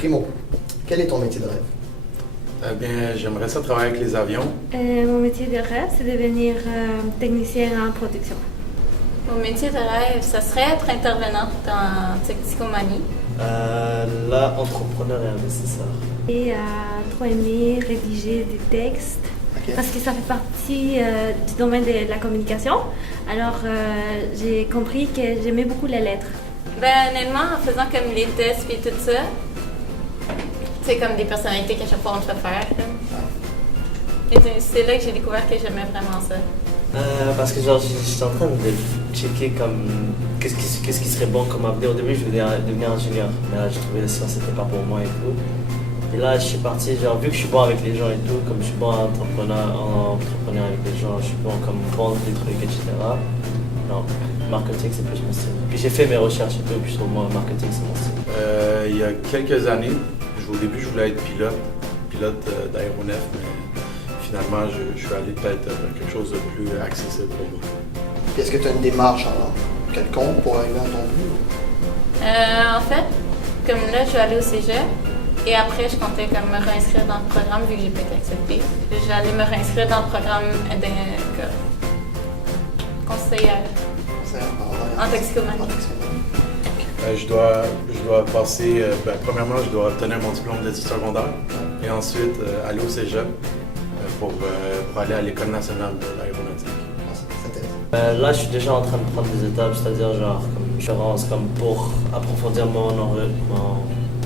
Primo, quel est ton métier de rêve? Eh bien, j'aimerais ça travailler avec les avions. Mon métier de rêve, c'est devenir technicienne en production. Mon métier de rêve, ça serait être intervenante en toxicomanie. Là, entrepreneur et investisseur. Et trop aimer rédiger des textes, parce que ça fait partie du domaine de la communication. Alors, j'ai compris que j'aimais beaucoup les lettres. Ben, honnêtement, en faisant comme les tests et tout ça, c'est comme des personnalités qu'à chaque fois on te fait faire. Et c'est là que j'ai découvert que j'aimais vraiment ça. Parce que genre, j'étais en train de checker comme qu'est-ce qui serait bon comme avenir. Au début, je voulais devenir ingénieur, mais là, j'ai trouvé que la science c'était pas pour moi et tout. Et là, je suis parti, genre, vu que je suis bon avec les gens et tout, comme je suis bon entrepreneur avec les gens, je suis bon comme vendre des trucs, etc. Non, marketing, c'est plus mon style. Puis j'ai fait mes recherches et tout, puis sur moi, marketing, c'est mon style. Il y a quelques années, au début, je voulais être pilote d'aéronef, mais finalement, je suis allé peut-être quelque chose de plus accessible pour moi. Puis est-ce que tu as une démarche quelconque pour arriver à ton but? En fait, comme là, je vais aller au cégep. Et après, je comptais comme me réinscrire dans le programme vu que j'ai pas été acceptée. J'allais me réinscrire dans le programme de conseillère en toxicomanie. Je dois passer, premièrement, je dois obtenir mon diplôme d'études secondaires et ensuite aller au cégep pour aller à l'École nationale de l'aéronautique. Là, je suis déjà en train de prendre des étapes, c'est-à-dire genre, comme je avance comme pour approfondir mon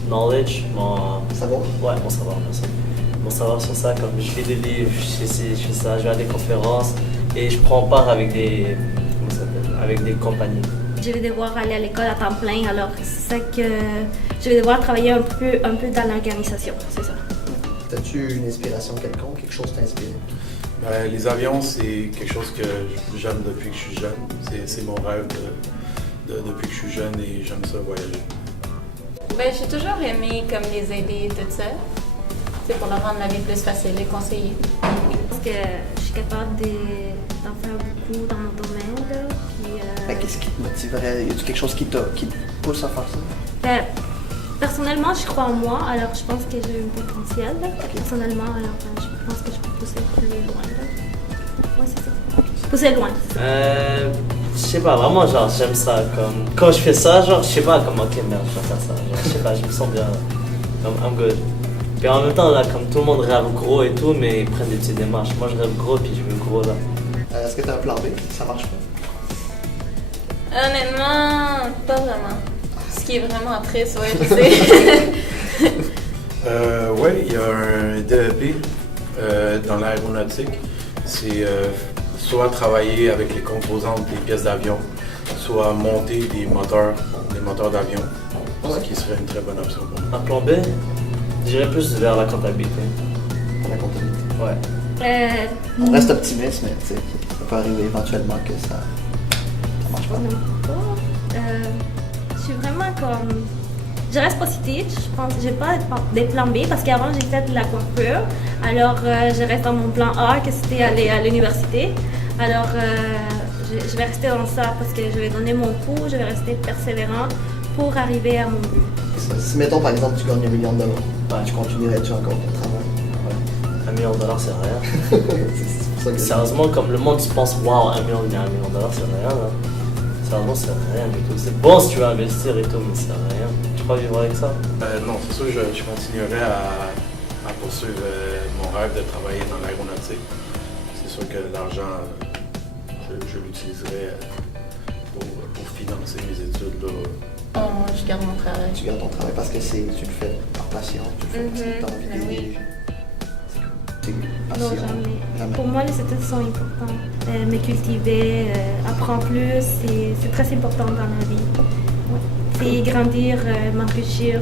knowledge, mon savoir. Ouais, mon savoir, merci. Mon savoir sur ça, comme je lis des livres, je fais ça, je vais à des conférences et je prends part avec des compagnies. Je vais devoir aller à l'école à temps plein, alors c'est ça que je vais devoir travailler un peu dans l'organisation, c'est ça. As-tu une inspiration quelconque, quelque chose t'inspire? Les avions, c'est quelque chose que j'aime depuis que je suis jeune. C'est mon rêve depuis que je suis jeune et j'aime ça voyager. Ben, j'ai toujours aimé comme les aider et tout ça. C'est pour leur rendre la vie plus facile, les conseiller. Parce que je suis capable d'en faire beaucoup dans mon domaine. Là, puis, qu'est-ce qui te motiverait? Y a-t-il quelque chose qui te pousse à faire ça? Ben, personnellement, je crois en moi, alors je pense que j'ai un potentiel. Personnellement, alors je pense que je peux pousser plus loin. Oui, c'est ça. Pousser loin. Je sais pas, vraiment, genre, j'aime ça. Comme, quand je fais ça, genre, je sais pas, comme, ok, merde, je vais faire ça. Genre, je sais pas, je me sens bien. Comme, I'm good. Puis en même temps, là, comme tout le monde rêve gros et tout, mais ils prennent des petites démarches. Moi, je rêve gros, puis je veux gros, là. Est-ce que tu as un plan B si ça marche pas? Honnêtement, pas vraiment. Ce qui est vraiment triste, ouais, je sais. Oui, il y a un DEP dans l'aéronautique. C'est soit travailler avec les composantes des pièces d'avion, soit monter des moteurs d'avion, ce qui serait une très bonne option pour moi. Un plan B, j'irais plus vers la comptabilité. La comptabilité? Ouais. On reste optimiste, mais tu sais, ça peut arriver éventuellement que ça marche pas. Je suis vraiment comme... Je reste positive, je pense que j'ai pas des plans B parce qu'avant j'ai fait de la coiffure. Alors je reste dans mon plan A que c'était aller à l'université. Alors je vais rester dans ça parce que je vais donner mon coup, je vais rester persévérant pour arriver à mon but. Si mettons par exemple tu gagnes $1 million, tu continuerais-tu encore ton travail? $1 million, c'est rien. c'est pour ça que Sérieusement, comme le monde pense, waouh, $1 million, c'est rien là. Sérieusement, c'est rien du tout. C'est bon si tu veux investir et tout, mais c'est rien. Tu crois vivre avec ça? Non, c'est sûr que je continuerai à poursuivre mon rêve de travailler dans l'aéronautique. C'est sûr que l'argent, je l'utiliserai pour financer mes études. Là. Oh, moi, je garde mon travail. Tu gardes ton travail parce que tu le fais par passion, tu le fais parce que tu as envie d'aider. Non, jamais. Pour moi, les études sont importantes. Me cultiver, apprendre plus, c'est très important dans la vie. Ouais. C'est grandir, m'enrichir.